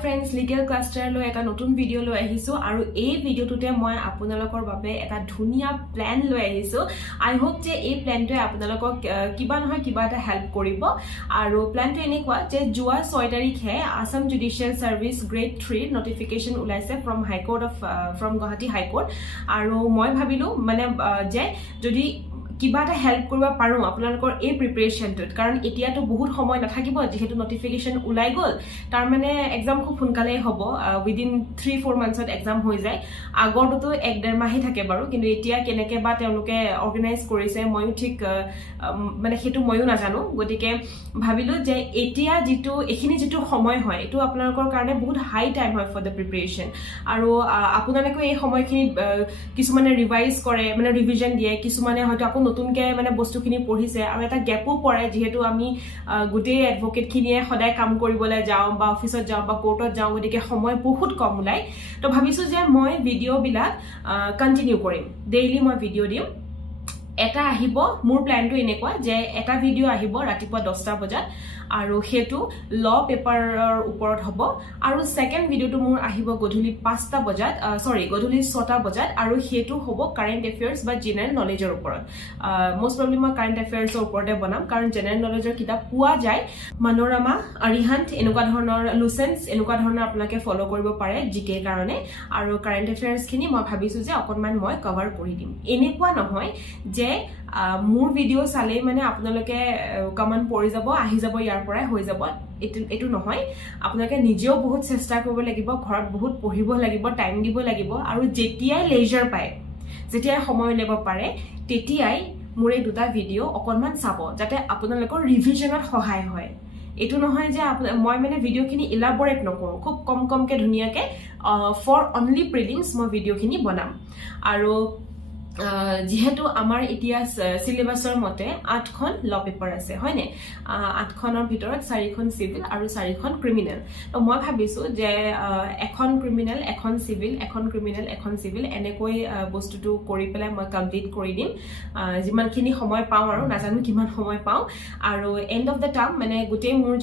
friends, Legal Cluster lo eta notun video lo ahiso aru ei video tute moi apunalokor babe eta dhunia plan lo ahiso. I hope je ei plan to apunalokok kiba nohoy kiba eta help koribo aru plan to enekwa je jua 6 tarikh he Assam Judicial Service Grade 3 notification ulaise from High Court of from Guwahati High Court aru moi bhabilu mane je jodi কিবা এটা help কৰিব পাৰো আপোনালোকৰ এই প্ৰিপাৰেচনটোত কাৰণ এতিয়াতো বহুত সময় নাথাকিব যেহেতু নোটিফিকেশন উলাই গল তাৰ মানে এক্সাম খুব সোনকালে হ'ব উইদিন 3-4 মান্থছত এক্সাম হৈ যায় আগৰটো 1.5 মাহে থাকে বাৰু কিন্তু এতিয়া কেনেকে বা তেওঁলোকে অৰ্গানাইজ কৰিছে ময়ো ঠিক মানে হেতু ময়ো নাজানো গতিকে ভাবিলো যে এতিয়া যেটো এখিনি যেটো সময় হয় এটো আপোনালোকৰ কাৰণে বহুত হাই টাইম হয় ফৰ দ্য প্ৰিপাৰেচন আৰু আপোনালোকে এই সময়খিনি কিছুমানে ৰিভাইজ কৰে মানে ৰিভিজন দিয়ে কিছুমানে হয়তো আকৌ নতুনকে মানে বস্তুখিনি পঢ়িছে আৰু এটা গ্যাপো পৰে যেহেতু আমি গুটে এডভোকেট খিনিয়ে সদায় কাম কৰিবলৈ যাওঁ বা অফিসত যাওঁ বা কোৰ্টত যাওঁ গতিকে সময় বহুত কম ওলাই তো ভাবিছো যে মই ভিডিও বিলাক কন্টিনিউ কৰিম ডেইলি মই ভিডিও দিম এটা আহিব মোৰ প্ল্যানটো এনেকুৱা যে এটা ভিডিও আহিব ৰাতিপুৱা 10টা বজাত আৰু হেতু ল পেপাৰৰ ওপৰত হ'ব আৰু সেকেন্ড ভিডিওটো মোৰ আহিব গধুলি 5টা বজাত গধুলি 6টা বজাত আৰু হেতু হ'ব কাৰেন্ট এফেয়াৰ্স বা জেনাৰেল নলেজৰ ওপৰত মোস্ট প্ৰবলি মই কাৰেন্ট এফেয়াৰ্সৰ ওপৰতে বনাম কাৰণ জেনাৰেল নলেজৰ কিতাপ পোৱা যায় মনোৰমা আৰিহান্ট এনেকুৱা ধৰণৰ লুসেন্স এনেকুৱা ধৰণৰ আপোনালোকে ফলো কৰিব পাৰে জিকে কাৰণে আৰু কাৰেন্ট এফেয়াৰ্স খিনি মই ভাবিছো যে অকনমান মই কভাৰ কৰি দিম এনেকুৱা নহয় যে মোৰ ভিডিও চালে মানে আপোনালোকে কমেন্ট পৰি যাব আহি যাব ইয়াৰ পৰাই হৈ যাব এটো নহয় আপোনালোকে নিজেও বহুত চেষ্টা কৰিব লাগিব ঘৰত বহুত পঢ়িব লাগিব টাইম দিব লাগিব আৰু যেতিয়াই লেজাৰ পায় যেতিয়াই সময় ল'ব পাৰে তেতিয়াই মোৰ এই দুটা ভিডিও অকনমান চাব যাতে আপোনালোকৰ ৰিভিজনত সহায় হয় এটো নহয় যে মই মানে ভিডিওখিনি ইলাবৰেট নকৰো খুব কমকে ধুনিয়াকে ফৰ অনলি প্ৰিলিমছ মই ভিডিওখিনি বনাম আৰু যেহেতু আমাৰ এতিয়া সিলেবাসৰ মতে 8খন ল পেপাৰ আছে হয়নে 8খনৰ ভিতৰত 4খন সিভিল আৰু 4খন ক্ৰিমিনেল তো মই ভাবিছো যে এখন ক্ৰিমিনেল এখন সিভিল এখন ক্ৰিমিনেল এখন সিভিল এনেকৈ বস্তুটো কৰি পেলাই মই কমপ্লিট কৰি দিম যিমানখিনি সময় পাওঁ আৰু নাজানো কিমান সময় পাওঁ আৰু এন্ড অফ দা টাৰ্ম মানে গুটেই মোৰ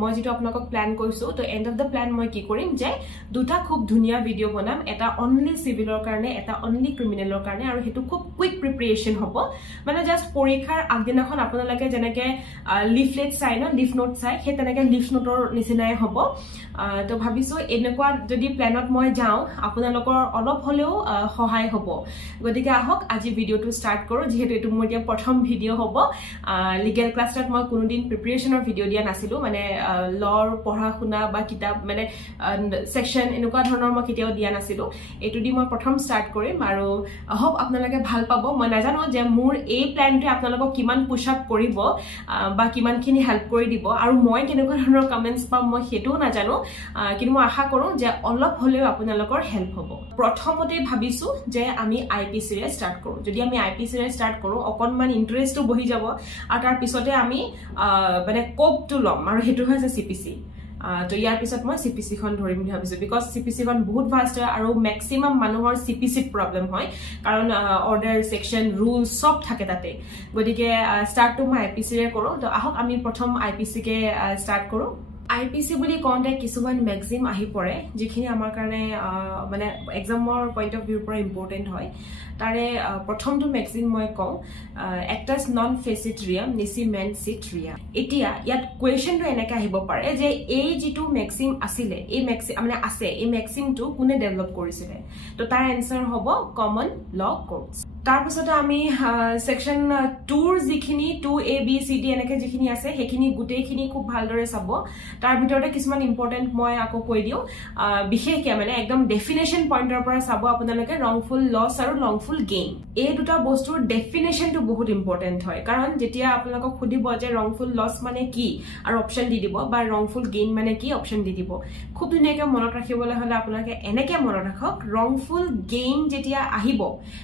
মই যেটো আপোনাক প্ল্যান কৰিছো তো এন্ড অফ দা প্ল্যান মই কি কৰিম যে দুটা খুব ধুনিয়া ভিডিও বনাম এটা অনলি সিভিলৰ কাৰণে এটা অনলি ক্ৰিমিনেলৰ কাৰণে আৰু হেতু খুব কুইক প্ৰিপাৰেচন হ'ব মানে জাস্ট পৰীক্ষাৰ আগদিনাখন আপোনালোকে যেনেকে লিফলেট চাই ন লিফ নোট চাই হে তেনেকে লিফ নোটৰ নিচিনাই হ'ব তো ভাবিছো এনেকুৱা যদি প্ল্যানত মই যাওঁ আপোনালোকৰ অলপ হলেও সহায় হ'ব গতিকে আহক আজি ভিডিওটো ষ্টাৰ্ট কৰো যেহেতু এটো মোৰ এতিয়া প্ৰথম ভিডিও হ'ব লিগেল ক্লাছত মই কোনোদিন প্ৰিপাৰেচনৰ ভিডিও দিয়া নাছিলো মানে লৰ পঢ়া শুনা বা কিতাপ মানে সেকশন এনেকুৱা ধৰণৰ মই কেতিয়াও দিয়া নাছিলো এটো দি মই প্ৰথম ষ্টাৰ্ট কৰিম আৰু আহক আপোনালোকে ভাল পাব মই নাজানো যে মোৰ এই প্ল্যানটো আপোনালোকক কিমান পুশ আপ কৰিব বা কিমানখিনি হেল্প কৰি দিব আৰু মই কেনেকুৱা ধৰণৰ কমেন্টস পাম মই হেতু নাজানো কিন্তু মই আশা কৰো যে অলপ হলেও আপোনালোকৰ হেল্প হ'ব প্ৰথমতে ভাবিছো যে আমি আইপি সিৰিজ ষ্টাৰ্ট কৰো যদি আমি আইপি সিৰিজ ষ্টাৰ্ট কৰো অকনমান ইন্টাৰেষ্টটো বহি যাব আৰু তাৰ পিছতে আমি মানে কোপটো লম আৰু হেতু হৈছে সিপিসি তো ইয়াৰ পিছত মই সিপিসি খন ধৰিম বুলি ভাবিছো বিকজ সিপিসি খন বহুত ভাষ্ট হয় আৰু ম্যাক্সিমাম মানুহৰ সিপিসি প্ৰবলেম হয় কাৰণ অৰ্ডাৰ সেকশন ৰুলস সব থাকে তাতে গতিকে ষ্টাৰ্টটো মই আইপিসি ৰে কৰো তো আহক আমি প্ৰথম আইপিসি কে ষ্টাৰ্ট কৰো আইপিসি বুলি কওঁতে কিছুমান ম্যাক্সিম আহি পৰে যিখিনি আমাৰ কাৰণে মানে এক্সামৰ পইণ্ট অফ ভিউৰ পৰা ইম্পৰ্টেন্ট হয় তাৰে প্ৰথমটো ম্যাক্সিম মই কওঁ এক্টাস নন ফেসিট ৰিয়াম নিসি মেন সিট ৰিয়াম এতিয়া ইয়াত কোৱেশ্চনটো এনেকৈ আহিব পাৰে যে এই যেটো ম্যাক্সিম আছিলে এই ম্যাক্সিম মানে আছে এই ম্যাক্সিমটো কোনে ডেভেলপ কৰিছিলে তো তাৰ এনসাৰ হ'ব কমন ল কোৰ্টছ তাৰ পিছতে আমি সেকশন 2 যিখিনি 2A B C D এনেকে যিখিনি আছে হেখিনি গুটেইখিনি খুব ভালদৰে চাব তাৰ ভিতৰতে কিছুমান ইম্পৰ্টেন্ট মই আকৌ কৈ দিও বিশেষকৈ মানে একদম ডেফিনেশন পইণ্টৰ পৰা চাব আপোনালোকে ৰংফুল লছ আৰু ৰংফুল গেইন এই দুটা বস্তুৰ ডেফিনেশনটো বহুত ইম্পৰ্টেন্ট হয় কাৰণ যেতিয়া আপোনালোকক খুদিব যে ৰংফুল লছ মানে কি আৰু অপচন দি দিব বা ৰংফুল গেইন মানে কি অপচন দি দিব খুব ধুনীয়াকৈ মনত ৰাখিবলৈ হলে আপোনালোকে এনেকে মনত ৰাখক ৰংফুল গেইন যেতিয়া আহিব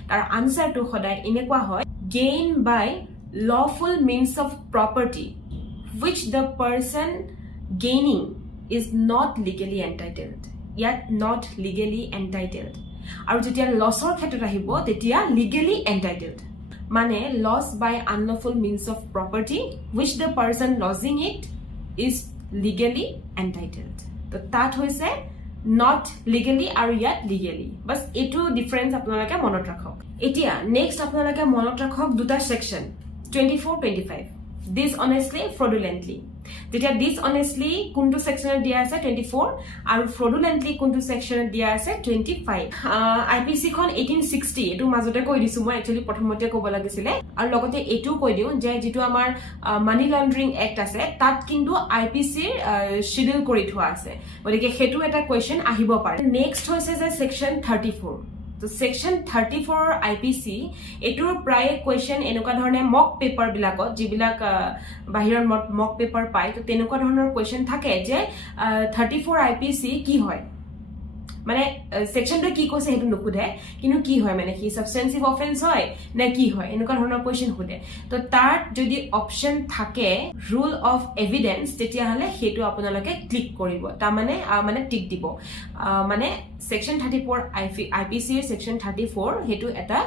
তাৰ আনসাৰটো সদায় এনেকুৱা হয় gain by lawful means of property which the person gaining is not legally entitled yet not legally entitled আৰু যেতিয়া লছৰ ক্ষেত্ৰত আহিব তেতিয়া legally entitled মানে loss by unlawful means of property which the person losing it is legally entitled তো তাত হৈছে not legally আৰু ইয়াত legally বাস এটো ডিফাৰেন্স আপোনালোকে মনত ৰাখক এতিয়া নেক্সট আপোনালোকে মনত ৰাখক দুটা সেকশন 24-25 dishonestly fraudulently যেতিয়া dishonestly কোনটো সেকশনত দিয়া আছে 24 আৰু fraudulently কোনটো সেকশনত দিয়া আছে 25 IPC খন 1860 এটো মাজতে কৈ দিছো মই একচুয়ালি প্ৰথমতে ক'ব লাগিছিলে আৰু লগতে এটো কৈ দিও যে যেটো আমাৰ মানি লন্ডাৰিং এক্ট আছে তাত কিন্তু IPC শিডিউল কৰি থোৱা আছে গতিকে হেতু এটা কোৱেশ্চন আহিব পাৰে নেক্সট হৈছে যে সেকশন 34 তো সেকশন 34 IPC এটোৰ প্ৰায় কোৱেশ্চন এনেকুৱা ধৰণে মক পেপাৰ বিলাকত যিবিলাক বাহিৰৰ মক পেপাৰ পায় তো তেনেকুৱা ধৰণৰ কোৱেশ্চন থাকে যে 34 IPC কি হয় মানে সেকশনটো কি কৈছে হেতু নখুধে কিন্তু কি হয় মানে কি সাবস্টেন্সিভ অফেন্স হয় না কি হয় এনেকুৱা ধৰণৰ কোৱেশ্চন খুধে তো তাত যদি অপচন থাকে ৰুল অফ এভিডেন্স তেতিয়া হলে হেতু আপোনালোকে ক্লিক কৰিব তা মানে টিক দিব মানে সেকশন 34 IPC এৰ সেকশন 34 হেতু এটা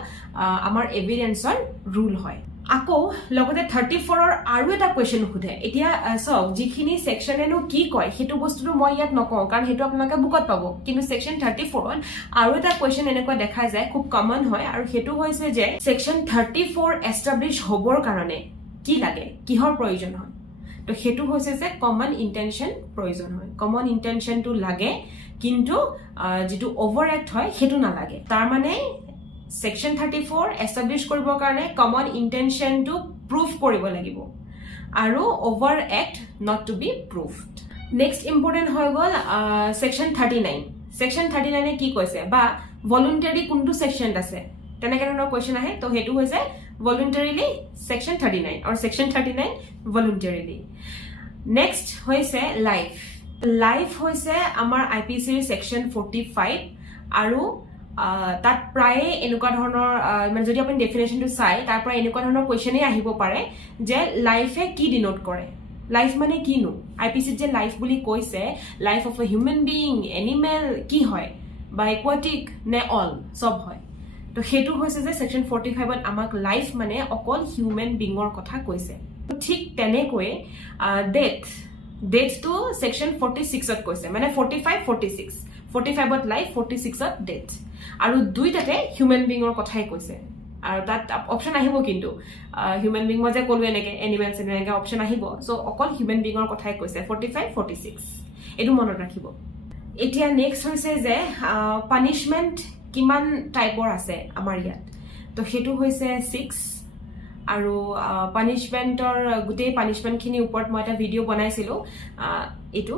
আমাৰ এভিডেন্সৰ ৰুল হয় আকৌ লগতে 34 ৰ আৰু এটা কোৱেশ্চন খুধে এতিয়া সব যিখিনি সেকশনেনো কি কয় হেতু বস্তুটো মই ইয়াত নকওঁ কাৰণ হেতু আপোনালোকে বুকত পাব কিন্তু সেকশন 34 ত আৰু এটা কোৱেশ্চন এনেকুৱা দেখা যায় খুব কমন হয় আৰু হেতু হৈছে যে সেকশন 34 এস্টাবলিশ হবৰ কাৰণে কি লাগে কিহৰ প্ৰয়োজন হয় তো হেতু হৈছে যে কমন ইন্টেনশন প্ৰয়োজন হয় কমন ইন্টেনশনটো লাগে কিন্তু যেটো ওভাৰ এক্ট হয় হেতু নালাগে তাৰ মানে Section 34 establish কৰিব কাৰণে common intention to prove কৰিব লাগিব আৰু over act not to be proved next important হৈ গল section 39 section 39 এ কি কৈছে বা voluntary কোনটো section আছে তেনেকা ধৰণৰ কোৱেশ্চন আহে তো হেতু হৈছে voluntarily section 39 or section 39 voluntarily next হৈছে life হৈছে আমাৰ IPC section 45 আৰু তাত প্ৰায় এনেকুৱা ধৰণৰ মানে যদি আপুনি ডেফিনেশনটো চাই তাৰ পৰা এনেকুৱা ধৰণৰ কোৱেশ্চনে আহিব পাৰে যে লাইফে কি ডিনোট কৰে লাইফ মানে কিনো IPC যে লাইফ বুলি কৈছে life of a human being animal কি হয় বা একুয়াটিক নে অল সব হয় তো হেতু হৈছে যে সেকশন 45 ত আমাক লাইফ মানে অকল হিউম্যান বিইংৰ কথা কৈছে ঠিক তেনেকৈ ডেথ টু সেকশন 46 ত কৈছে মানে 45 ত লাইফ 46 ত ডেথ আৰু দুইটাতে হিউম্যান বিইংৰ কথাই কৈছে আৰু তাত অপচন আহিব কিন্তু হিউম্যান বিইং মজে কলো এনেকে এনিমেলছ এনেকে অপচন আহিব সো অকল হিউম্যান বিইংৰ কথাই কৈছে 45-46 এটো মনত ৰাখিব এতিয়া নেক্সট হৈছে যে পানিশমেন্ট কিমান টাইপৰ আছে আমাৰ ইয়াত তো হেতু হৈছে 6 আৰু পানিশমেন্টৰ গুটেই পানিশমেন্ট খিনি ওপৰত মই এটা ভিডিও বনাইছিলো এটো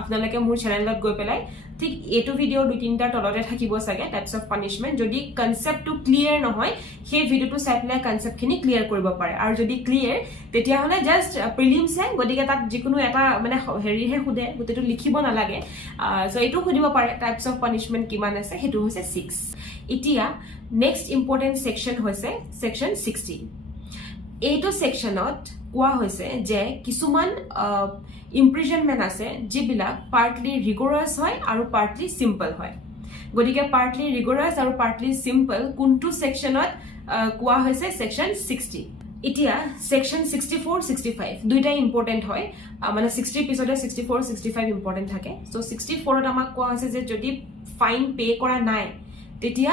আপোনালোকে মোৰ চেনেলত গৈ পেলাই ঠিক এটো ভিডিও দুই তিনটা তলতে থাকিব সাগে টাইপস অফ পানিশমেন্ট যদি কনসেপ্টটো ক্লিয়াৰ নহয় সেই ভিডিওটো চাই পেলাই কনসেপ্ট খিনি ক্লিয়াৰ কৰিব পাৰে আৰু যদি ক্লিয়াৰ তেতিয়া হলে জাস্ট প্ৰিলিমছ হে গদিকে তাত যিকোনো এটা মানে হেৰিহে খুদে গুটেটো লিখিব নালাগে সো এটো খুদিব পাৰে টাইপস অফ পানিশমেন্ট কিমান আছে হেতু হৈছে 6 এতিয়া নেক্সট ইম্পৰ্টেন্ট সেকশন হৈছে সেকশন 60 এইটো সেকশনত কোৱা হৈছে যে কিছুমান imprisonment আছে যিবিলাক partly rigorous হয় আৰু partly simple হয় গদিকে partly rigorous আৰু partly simple কোনটো সেকশনত কোৱা হৈছে সেকশন 60 এতিয়া সেকশন 64-65 দুইটা ইম্পৰ্টেন্ট হয় মানে 60 পিছতে 64-65 ইম্পৰ্টেন্ট থাকে সো 64 ত আমাক কোৱা হৈছে যে যদি ফাইন পে কৰা নাই তেতিয়া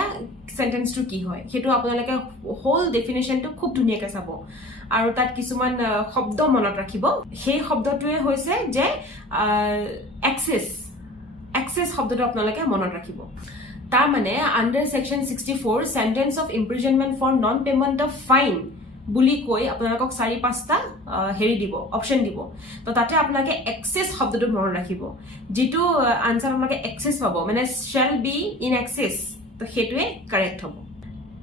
সেন্টেন্সটো কি হয় হেতু আপোনালোকে হোল ডেফিনেশনটো খুব ধুনিয়াকৈ চাব আৰু তাত কিছুমান শব্দ মনত ৰাখিব সেই শব্দটোৱে হৈছে যে এক্সেস শব্দটো আপোনালোকে মনত ৰাখিব তাৰ মানে under section 64 sentence of imprisonment for non payment of fine বুলি কৈ আপোনালোকক 4-5টা হেৰি দিব অপচন দিব তো তাতে আপোনালোকে এক্সেস শব্দটো মনত ৰাখিব যেটো আনসাৰ আপোনালোকে এক্সেস পাব মানে shall be in excess তো হেতুৱে কাৰেক্ট হ'ব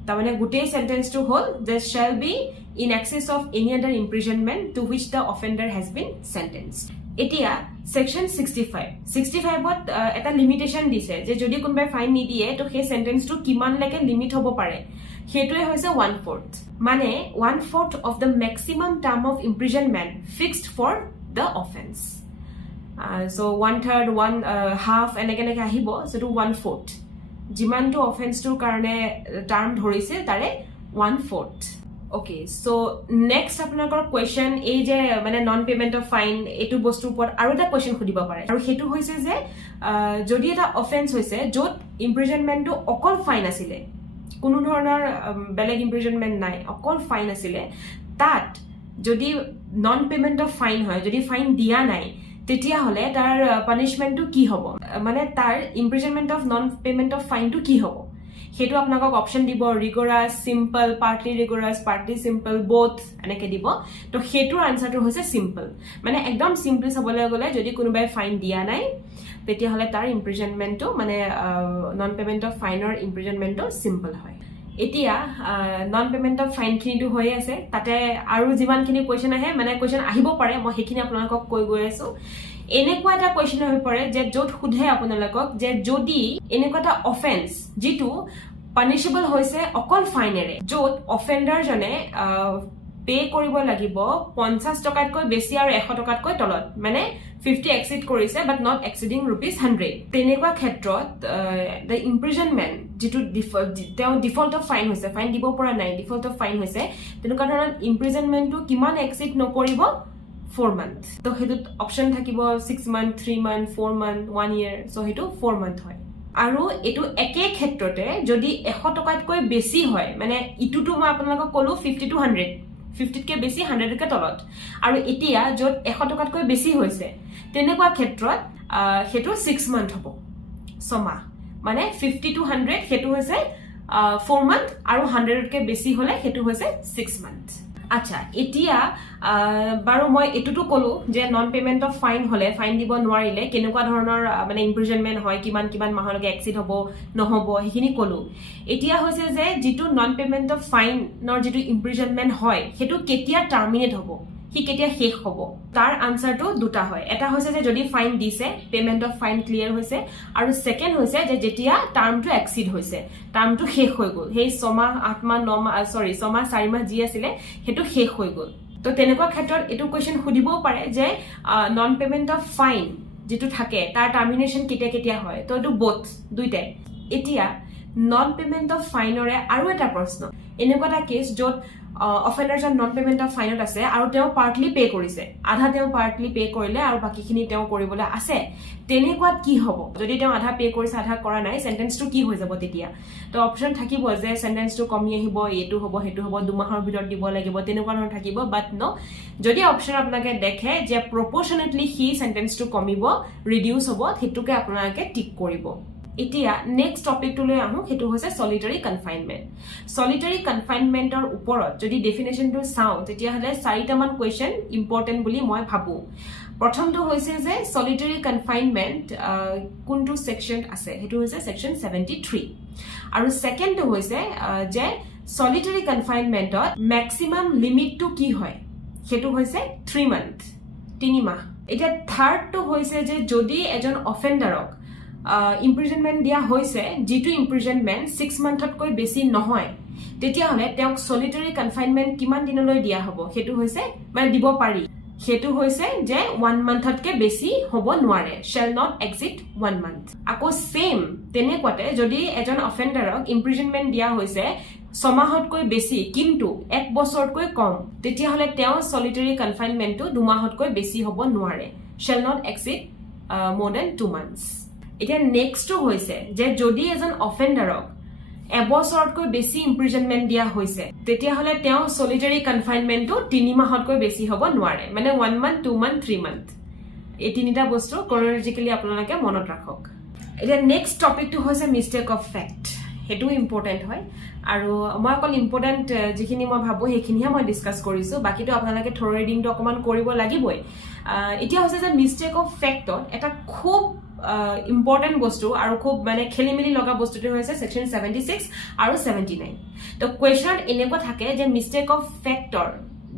তাৰমানে গুটেই সেন্টেন্সটো হল there shall be in excess of any other imprisonment to which the offender has been sentenced এতিয়া সেকশন 65 ত এটা লিমিটেশন দিছে যে যদি কোনবাই ফাইন নিদিয়ে তো সেই সেন্টেন্সটো কিমান লৈকে লিমিট হ'ব পাৰে হেতুৱে হৈছে 1/4 মানে 1/4 of the maximum term of imprisonment fixed for the offense so 1/3 1/2 এনেকে আহিব so to 1/4 যিমানটো অফেন্সটোৰ কাৰণে টাৰ্ম ধৰিছে তাৰে 1/4 ওকে সো নেক্সট আপোনালোকৰ কোৱেশ্চন এই যে মানে নন পেমেন্ট অফ ফাইন এটো বস্তুৰ ওপৰত আৰু এটা কোৱেশ্চন সুধিব পাৰে আৰু হেতু হৈছে যে যদি এটা অফেন্স হৈছে য'ত ইমপ্ৰিজনমেন্টটো অকল ফাইন আছিলে কোনো ধৰণৰ বেলেগ ইমপ্ৰিজনমেন্ট নাই অকল ফাইন আছিলে তাত যদি নন পেমেন্ট অফ ফাইন হয় যদি ফাইন দিয়া নাই তেতিয়া হলে তাৰ পানিশমেন্টটো কি হ'ব মানে তাৰ imprisonment of non payment of ফাইনটো কি হ'ব হেতু আপোনাক অপশন দিব rigorous simple partly rigorous partly simple both এনেকে দিব তো হেতুৰ আনসাৰটো হৈছে সিম্পল মানে একদম সিম্পলি চাবলৈ গলে যদি কোনোবাই ফাইন দিয়া নাই তেতিয়া হলে তাৰ ইমপ্ৰিজনমেন্টটো মানে নন পেমেন্ট অফ ফাইনৰ ইমপ্ৰিজনমেন্টটো সিম্পল হয় এতিয়া নন পেমেন্ট অফ ফাইন খিনিটো হৈ আছে তাতে আৰু যিমানখিনি কোৱেশ্চন আহে মানে কোৱেশ্চন আহিব পাৰে মই সেইখিনি আপোনালোকক কৈ গৈ আছো এনেকুৱা এটা কোৱেশ্চন হৈ পৰে যে য'ত সোধে আপোনালোকক যে যদি এনেকুৱা এটা অফেন্স যিটো পানিশেবল হৈছে অকল ফাইনেৰে য'ত অফেন্ডাৰ জনে পে কৰিব লাগিব 50 টকাতকৈ বেছি আৰু 100 টকাতকৈ তলত মানে 50 এক্সিড কৰিছে বাট নট এক্সিডিং ₹100 তেনেকুৱা ক্ষেত্ৰত দ্য ইমপ্ৰিজনমেন্ট যেটো ডিফল্ট অফ ফাইন হৈছে ফাইন দিব পৰা নাই ডিফল্ট অফ ফাইন হৈছে তেনেকুৱা ধৰণৰ ইমপ্ৰিজনমেন্টটো কিমান এক্সিড নকৰিব 4 month তো হেতুত অপশন থাকিব 6 month 3 month 4 month 1 year so হেতু 4 month হয় আৰু এটো একে ক্ষেত্ৰতে যদি 100 টকাতকৈ বেছি হয় মানে ইটুটো মই আপোনালোকক কলো 50 to 100 50 কে বেছি 100 কে তলত আৰু এতিয়া যত 100 টকাতকৈ বেছি হৈছে তেনেকুৱা ক্ষেত্ৰত হেতু 6 month হ'ব সমা মানে 50 to 100 হেতু হৈছে 4 month আৰু 100 কে বেছি হলে হেতু হৈছে 6 month আচ্ছা এতিয়া বাৰু মই এটুটো কলো যে নন পেমেন্ট অফ ফাইন হলে ফাইন দিব নোৱাৰিলে কেনেকুৱা ধৰণৰ মানে ইমপ্ৰিজনমেন্ট হয় কিমান মাহলৈকে এক্সিড হ'ব নহব সেইখিনি কলো এতিয়া হৈছে যে যেটো নন পেমেন্ট অফ ফাইনৰ যেটো ইমপ্ৰিজনমেন্ট হয় হেতু কেতিয়া টাৰ্মিনেট হ'ব হি কেতিয়া শেষ হ'ব তাৰ আনসাৰটো দুটা হয় এটা হৈছে যে যদি ফাইন দিছে পেমেন্ট অফ ফাইন ক্লিয়াৰ হৈছে আৰু সেকেন্ড হৈছে যে যেতিয়া টাৰ্মটো এক্সিড হৈছে টাৰ্মটো শেষ হৈ গ'ল হেই 6 মাহ 8 মাহ 9 মাহ 6 মাহ 4 মাহ জি আছিলে হেতু শেষ হৈ গ'ল তো তেনেকুৱা ক্ষেত্ৰত এটো কোৱেশ্চন সুধিবও পাৰে যে নন পেমেন্ট অফ ফাইন যেটো থাকে তাৰ টাৰ্মিনেশন কেতিয়া হয় তো এটো বোথ দুইটাই এতিয়া নন পেমেন্ট অফ ফাইনৰে আৰু এটা প্ৰশ্ন এনেকুৱা এটা কেছ য'ত অফেন্ডাৰজন নন পেমেন্ট অফ ফাইনত আছে আৰু তেওঁ পাৰ্টলি পে কৰিছে আধা তেওঁ পাৰ্টলি পে কৰিলে আৰু বাকিখিনি তেওঁ কৰিবলৈ আছে তেনেকুৱাত কি হ'ব যদি তেওঁ আধা পে কৰিছে আধা কৰা নাই সেন্টেন্সটো কি হৈ যাব তেতিয়া তো অপশন থাকিব যে সেন্টেন্সটো কমি আহিব এটো হ'ব হেতু হ'ব 2 মাহৰ ভিতৰত দিব লাগিব তেনেকুৱা ধৰণৰ থাকিব বাট নো যদি অপশন আপোনাকে দেখে যে প্ৰপৰ্শনেটলি হি সেন্টেন্সটো কমিব ৰিডিউস হ'ব হেতুকে আপোনাকে টিক কৰিব এতিয়া নেক্সট টপিকটো লৈ আহো হেতু হৈছে সলিটাৰী কনফাইনমেন্ট সলিটাৰী কনফাইনমেন্টৰ ওপৰত যদি ডেফিনেশনটো চাও তেতিয়া হলে 4টা মান কোৱেশ্চন ইম্পৰ্টেন্ট বুলি মই ভাবো প্ৰথমটো হৈছে যে সলিটাৰী কনফাইনমেন্ট কোনটো সেকশন আছে হেতু হৈছে সেকশন 73 আৰু সেকেন্ডটো হৈছে যে সলিটাৰী কনফাইনমেন্টত ম্যাক্সিমাম লিমিটটো কি হয় হেতু হৈছে 3 মান্থ 3 মাহ এটা থাৰ্ডটো হৈছে যে যদি এজন অফেন্ডাৰক ইমপ্ৰিজনমেন্ট দিয়া হৈছে যেটো ইমপ্ৰিজনমেন্ট 6 মান্থতকৈ বেছি নহয় তেতিয়া হলে তেওঁক সলিটাৰী কনফাইনমেন্ট কিমান দিনলৈ দিয়া হ'ব হেতু হৈছে মানে দিব পাৰি হেতু হৈছে যে 1 মান্থতকৈ বেছি হ'ব নোৱাৰে shall not exceed 1 month আকৌ সেম তেনেকুৱাতে যদি এজন অফেন্ডাৰক ইমপ্ৰিজনমেন্ট দিয়া হৈছে 6 মাহতকৈ বেছি কিন্তু 1 বছৰতকৈ কম তেতিয়া হলে তেওঁ সলিটাৰী কনফাইনমেন্টটো 2 মাহতকৈ বেছি হ'ব নোৱাৰে shall not exceed more than 2 months এতিয়া নেক্সটটো হৈছে যে যদি এজন অফেন্ডাৰক এবছৰতকৈ বেছি ইমপ্ৰিজনমেন্ট দিয়া হৈছে তেতিয়া হলে তেওঁ সলিটাৰী কনফাইনমেন্টটো 3 মাহতকৈ বেছি হ'ব নোৱাৰে মানে 1 month 2 month 3 month এই তিনিটা বস্তু ক্ৰনলজিক্যালি আপোনালোকে মনত ৰাখক এতিয়া নেক্সট টপিকটো হৈছে মিস্টেক অফ ফ্যাক্ট হেতু ইম্পৰ্টেন্ট হয় আৰু মই অকল ইম্পৰ্টেন্ট যিখিনি মই ভাবো সেইখিনিহে মই ডিসকাস কৰিছো বাকিটো আপোনালোকে থৰ ৰিডিংটো অকমান কৰিব লাগিবই এতিয়া হৈছে যে মিস্টেক অফ ফ্যাক্টত এটা খুব ইম্পৰ্টেন্ট বস্তু আৰু খুব মানে খেলিমেলি লগা বস্তুটো হৈছে সেকশন 76 আৰু 79 তো কোৱেশ্চন এনেকুৱা থাকে যে mistake of factor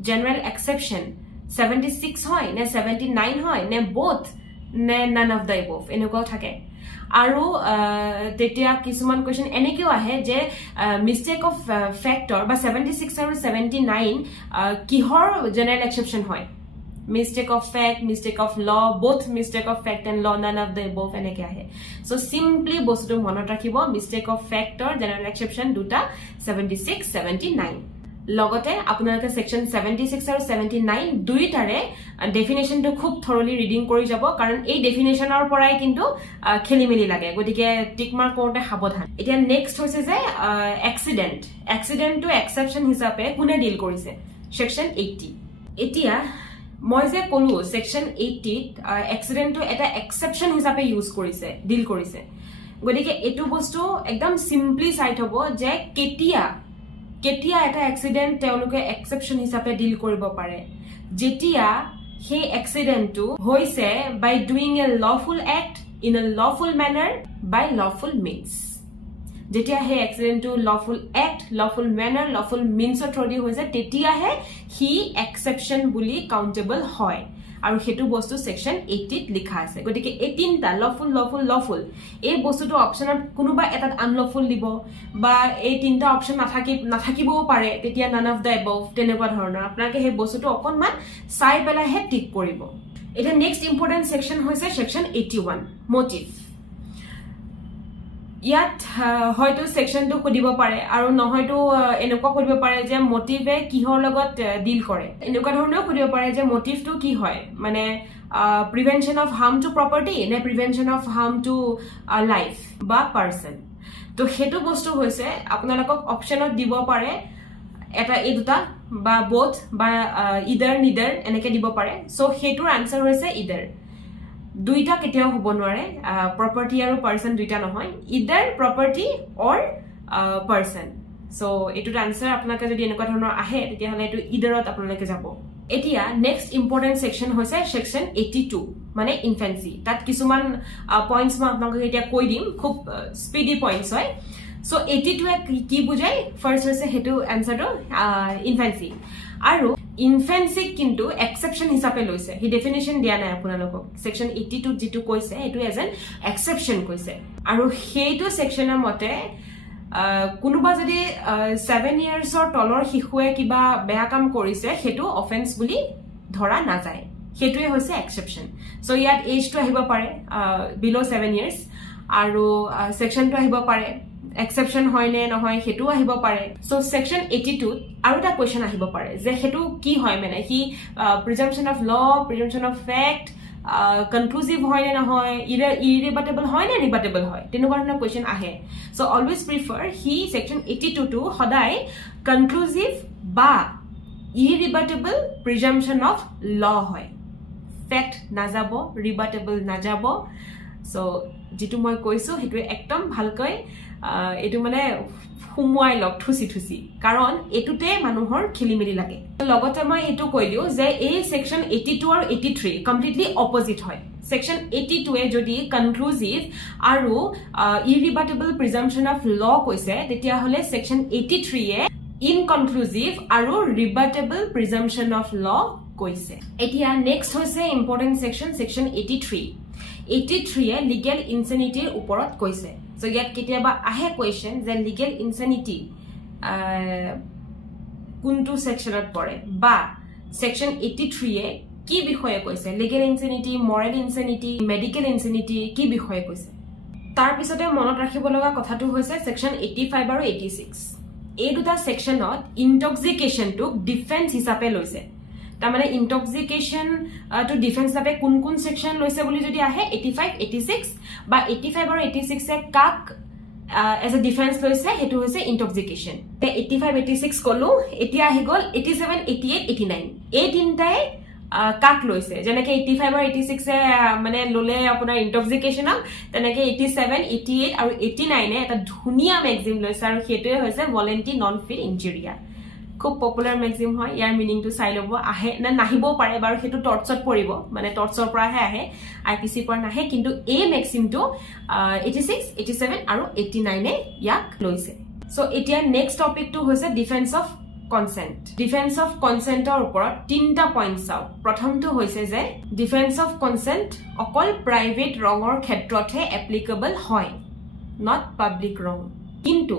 general exception 76 হয় নে 79 হয় নে both নে none of the above এনেকুৱা থাকে আৰু তেতিয়া কিছুমান কোৱেশ্চন এনেকেও আহে যে মিস্টেক অফ ফ্যাক্টৰ বা 76 আৰু 79 কিহৰ জেনাৰেল এক্সেপশন হয় mistake of fact mistake of law both mistake of fact and law none of the above এনেকে আহে so simply বস্তুটো মনত ৰাখিব mistake of fact or general exception দুটা 76 79 লগতে আপোনালোকে সেকশন 76 আৰু 79 দুইটাৰে ডেফিনেশনটো খুব থৰলি ৰিডিং কৰি যাব কাৰণ এই ডেফিনেশনৰ পৰাই কিন্তু খেলিমেলি লাগে গতিকে টিক মাৰ্ক কৰোতে সাৱধান এতিয়া নেক্সট হৈছে যে এক্সিডেন্টটো এক্সেপশন হিচাপে কোনে ডিল কৰিছে সেকশন 80 এতিয়া মই যে কলো সেকশন 80 এক্সিডেন্টটো এটা এক্সেপশন হিচাপে ইউজ কৰিছে ডিল কৰিছে গতিকে এটো বস্তু একদম সিম্পলি সাইট হ'ব যে কেতিয়া এটা এক্সিডেন্ট তেওঁলোকে এক্সেপশন হিচাপে ডিল কৰিব পাৰে যেতিয়া সেই এক্সিডেন্টটো হৈছে by doing a lawful act in a lawful manner by lawful means যেতিয়া সেই এক্সিডেন্টটো lawful act lawful manner lawful মিন্সৰ থ্ৰুদি হৈছে তেতিয়াহে হি এক্সেপশন বুলি কাউন্টেবল হয় আৰু হেতু বস্তু সেকশন 80 ত লিখা আছে গতিকে এই তিনটা লফুল এই বস্তুটো অপচনত কোনোবা এটাত আনলফুল দিব বা এই তিনটা অপচন নাথাকিবও পাৰে তেতিয়া নান অফ দা এবভ তেনেকুৱা ধৰণৰ আপোনালোকে সেই বস্তুটো অকনমান চাই পেলাইহে টিক কৰিব এটা নেক্সট ইম্পৰ্টেন্ট সেকশন হৈছে সেকশন 81 মোটিভ ইয়াত হয়তো সেকশনটো খুদিব পাৰে আৰু নহয়তো এনেকুৱা কৰিব পাৰে যে মোটিভে কিহৰ লগত ডিল কৰে এনেকুৱা ধৰণেও খুদিব পাৰে যে মোটিভটো কি হয় মানে প্ৰিভেনশন অফ হাৰ্ম টু প্ৰপাৰ্টি নে প্ৰিভেনশন অফ হাৰ্ম টু লাইফ বা পাৰ্সন তো হেতু বস্তু হৈছে আপোনালোকক অপচনত দিব পাৰে এটা এই দুটা বা বোথ বা ইদাৰ নিদাৰ এনেকে দিব পাৰে সো হেতুৰ আনসাৰ হৈছে ইদাৰ দুইটা কেতিয়াও হ'ব নোৱাৰে প্ৰপাৰ্টি আৰু পাৰ্সন দুইটা নহয় ইদাৰ প্ৰপাৰ্টি অৰ পাৰ্সন সো এটোৰ আনসাৰ আপোনালোকে যদি এনেকুৱা ধৰণৰ আহে তেতিয়া হলে এটো ইদাৰত আপোনালোকে যাব এতিয়া নেক্সট ইম্পৰ্টেন্ট সেকশন হৈছে সেকশন 82 মানে ইনফেন্সি তাত কিছুমান পইণ্টস মই আপোনালোকক এতিয়া কৈ দিম খুব স্পিডি পইণ্টস হয় সো 82 কি বুজাই ফাৰ্স্ট হৈছে হেতু আনসাৰটো ইনফেন্সি আৰু ইনফেন্সি কিন্তু এক্সেপশন হিচাপে লৈছে হি ডেফিনেশন দিয়া নাই আপোনালোকক সেকশন 82 যেটো কৈছে এটো এজ এন এক্সেপশন কৈছে আৰু হেতু সেকশনৰ মতে কোনোবা যদি 7 ইয়াৰ্ছৰ তলৰ শিশুৱে কিবা বেয়া কাম কৰিছে হেতু অফেন্স বুলি ধৰা নাযায় হেতুৱে হৈছে এক্সেপশন সো ইয়াত এজটো আহিব পাৰে বিলো 7 ইয়াৰ্ছ আৰু সেকশনটো আহিব পাৰে এক্সেপশন হয় নে নহয় হেতু আহিব পাৰে সো সেকশন 82 আৰু এটা কোৱেশ্চন আহিব পাৰে যে হেতু কি হয় মানে হি প্ৰিজাম্পশন of law প্ৰিজাম্পশন of fact conclusive হয় নে নহয় ইৰিবাটেবল হয় নে ৰিবাটেবল হয় তেনেকুৱা ধৰণৰ কোৱেশ্চন আহে সো অলৱেজ প্ৰিফাৰ হি সেকশন 82 টু সদায় কনক্লুসিভ বা ইৰিবাটেবল প্ৰিজাম্পশন অফ ল হয় ফ্যাক্ট নাযাব ৰিবাটেবল নাযাব সো যেটো মই কৈছো হেতু একদম ভালকৈ এটো মানে হুমুৱাই লক ঠুসি কাৰণ এটুতে মানুহৰ খেলিমেলি লাগে লগতে মই এটো কৈলিও যে এই সেকশন 82 আৰু 83 কমপ্লিটলি অপোজিট হয় সেকশন 82 এ যদি কনক্লুসিভ আৰু ইৰিবাটেবল প্ৰিজাম্পশন অফ ল কৈছে তেতিয়া হলে সেকশন 83 এ ইনকনক্লুসিভ আৰু ৰিবাটেবল প্ৰিজাম্পশন অফ ল কৈছে এতিয়া নেক্সট হৈছে ইম্পৰ্টেন্ট সেকশন 83 এ লিগেল ইনসেনিটিৰ ওপৰত কৈছে সো ইয়াত কেতিয়াবা আহে কোৱেশ্চন যে লিগেল ইনসেনিটি কোনটো সেকশনত পৰে বা সেকশন 83 এ কি বিষয়ে কৈছে legal insanity Morrell insanity medical insanity কি বিষয়ে কৈছে তাৰ পিছতে মনত ৰাখিব লগা কথাটো হৈছে সেকশন 85 আৰু 86 এই দুটা সেকশনত ইনটক্সিকেশনটো ডিফেন্স হিচাপে লৈছে তাৰ মানে ইনটক্সিকেশন টু ডিফেন্স হিচাপে কোন সেকশন লৈছে বুলি যদি আহে 85 86 বা 85 আৰু 86 এ কাক এজ এ ডিফেন্স লৈছে হেতু হৈছে ইনটক্সিকেশন তে 85 86 কলো এতিয়া আহি গল 87 88 89 এই তিনটাই কাক লৈছে যেনেকে 85 আৰু 86 এ মানে ললে আপোনাৰ ইনটক্সিকেশন তেনেকে 87 88 আৰু 89 এ এটা ধুনিয়া ম্যাগজিম লৈছে আৰু হেতুৱে হৈছে ভলেন্টি নন ফিল ইনজুৰিয়া খুব পপুলাৰ ম্যাগজিম হয় ইয়াৰ মিনিংটো চাই লব আহে না নাহিব পাৰে বাৰু হেতু টৰ্চত পৰিব মানে টৰ্চৰ পৰাহে আহে আইপিসি পৰা নাহে কিন্তু এই ম্যাগজিমটো 86 87 আৰু 89 এ ইয়াক লৈছে সো এতিয়া নেক্সট টপিকটো হৈছে defence of consent defence of কনসেন্টৰ ওপৰত তিনটা পইণ্ট চাও প্ৰথমটো হৈছে যে ডিফেন্স অফ কনসেন্ট অকল প্ৰাইভেট ৰঙৰ ক্ষেত্ৰতহে এপ্লিকেবল হয় নট পাব্লিক ৰং কিন্তু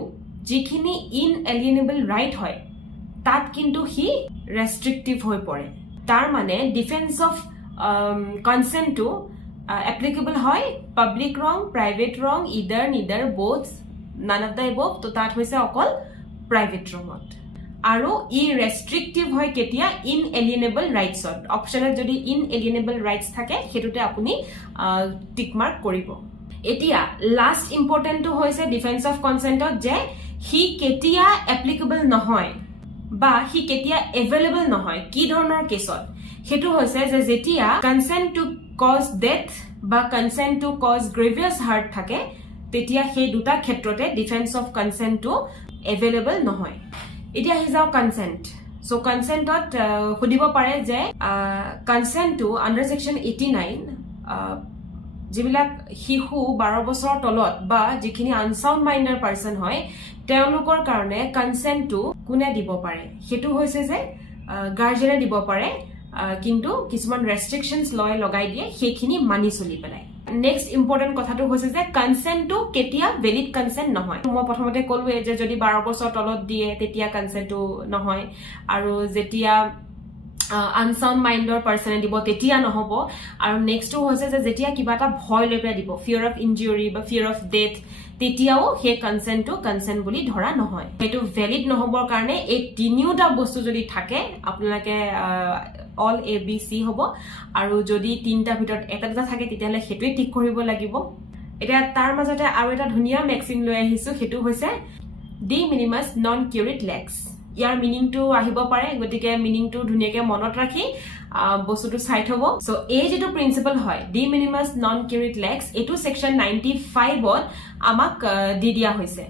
যিখিনি ইনএলিয়েনেবল ৰাইট হয় তাত কিন্তু হি ৰেস্ট্ৰিক্টিভ হৈ পৰে তাৰ মানে defence of consent to applicable হয় public wrong private wrong either neither both none of the above তো তাত হৈছে অকল প্ৰাইভেট ৰঙত আৰু ই ৰেষ্ট্ৰিক্টিভ হয় কেতিয়া ইনএলিয়েনেবল ৰাইটছত অপচনত যদি ইনএলিয়েনেবল ৰাইটছ থাকে হেতুতে আপুনি টিক মাৰ্ক কৰিব এতিয়া লাষ্ট ইম্পৰ্টেন্টটো হৈছে ডিফেন্স অফ কনসেন্টত যে হি কেতিয়া এপ্লিকেবল নহয় বা হি কেতিয়া এভেইলেবল নহয় কি ধৰণৰ কেছত হেতু হৈছে যে যেতিয়া কনসেন্ট টু কজ ডেথ বা কনসেন্ট টু কজ গ্ৰেভিয়াছ হাৰ্ট থাকে তেতিয়া সেই দুটা ক্ষেত্ৰতে ডিফেন্স অফ কনসেন্টটো এভেইলেবল নহয় এতিয়া আহি যাও কনসেন্ট সো কনসেন্টত খুদিব পাৰে যে কনসেন্টটো আন্ডাৰ সেকশন 89 যিবিলাক শিশু 12 বছৰৰ তলত বা যিখিনি আনসাউণ্ড মাইণ্ডৰ পাৰ্সন হয় তেওঁলোকৰ কাৰণে কনসেন্টটো কোনে দিব পাৰে হেতু হৈছে যে গাৰ্জেনে দিব পাৰে কিন্তু কিছুমান ৰেষ্ট্ৰিকশনস লগাই দিয়ে সেইখিনি মানি চলি পেলাই নেক্সট ইম্পৰ্টেন্ট কথাটো হৈছে যে কনসেন্টটো কেতিয়া ভ্যালিড কনসেন্ট নহয় মই প্ৰথমতে কলোৱে যে যদি 12 বছৰ তলত দিয়ে তেতিয়া কনসেন্টটো নহয় আৰু যেতিয়া আনসাউণ্ড মাইণ্ডৰ পাৰ্সনে দিব তেতিয়া নহব আৰু নেক্সটটো হৈছে যে যেতিয়া কিবা এটা ভয় লৈ পেলাই দিব ফিয়াৰ অফ ইনজুৰি বা ফিয়াৰ অফ ডেথ তেতিয়াও সেই কনসেন্টটো কনসেন্ট বুলি ধৰা নহয় সেইটো ভ্যালিড নহবৰ কাৰণে এই তিনিওটা বস্তু যদি থাকে আপোনালোকে অল এ বি সি হ'ব আৰু যদি তিনটা ভিতৰত এটা থাকে তেতিয়ালে হেতুৱে ঠিক কৰিব লাগিব এতিয়া তাৰ মাজতে আৰু এটা ধুনিয়া মেক্সিম লৈ আহিছো হেতু হৈছে ডি মিনিমাস নন কিউৰিড লেক্স ইয়াৰ মিনিংটো আহিব পাৰে গতিকে মিনিংটো ধুনিয়াকে মনত ৰাখি বস্তুটো চাই থব সো এই যেটো প্ৰিন্সিপল হয় ডি মিনিমাস নন কিউৰিড লেক্স এটো সেকশন 95 ত আমাক দি দিয়া হৈছে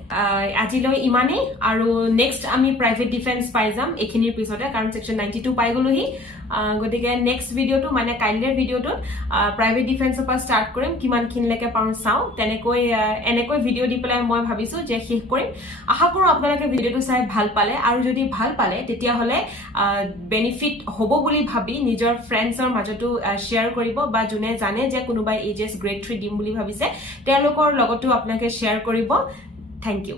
আজিলৈ ইমানে আৰু নেক্সট আমি প্ৰাইভেট ডিফেন্স পাই যাম এখিনিৰ পিছতে কাৰণ সেকশন 92 পাই গলোহি গতিকে নেক্সট ভিডিওটো মানে কাইলেৰ ভিডিওটো প্ৰাইভেট ডিফেন্সৰ পৰা ষ্টাৰ্ট কৰিম কিমান খিনলৈকে পাৰো চাও এনেকৈ ভিডিও দি পেলাই মই ভাবিছো যে শেষ কৰিম আশা কৰো আপোনালোকে ভিডিওটো চাই ভাল পালে আৰু যদি ভাল পালে তেতিয়া হলে বেনিফিট হ'ব বুলি ভাবি নিজৰ ফ্ৰেন্ডছৰ মাজতো শেয়াৰ কৰিব বা যোনে জানে যে কোনোবাই এজেছ গ্ৰেড 3 দিম বুলি ভাবিছে তেওঁলোকৰ লগতো আপোনালোকে শেয়াৰ কৰিব থ্যাংক ইউ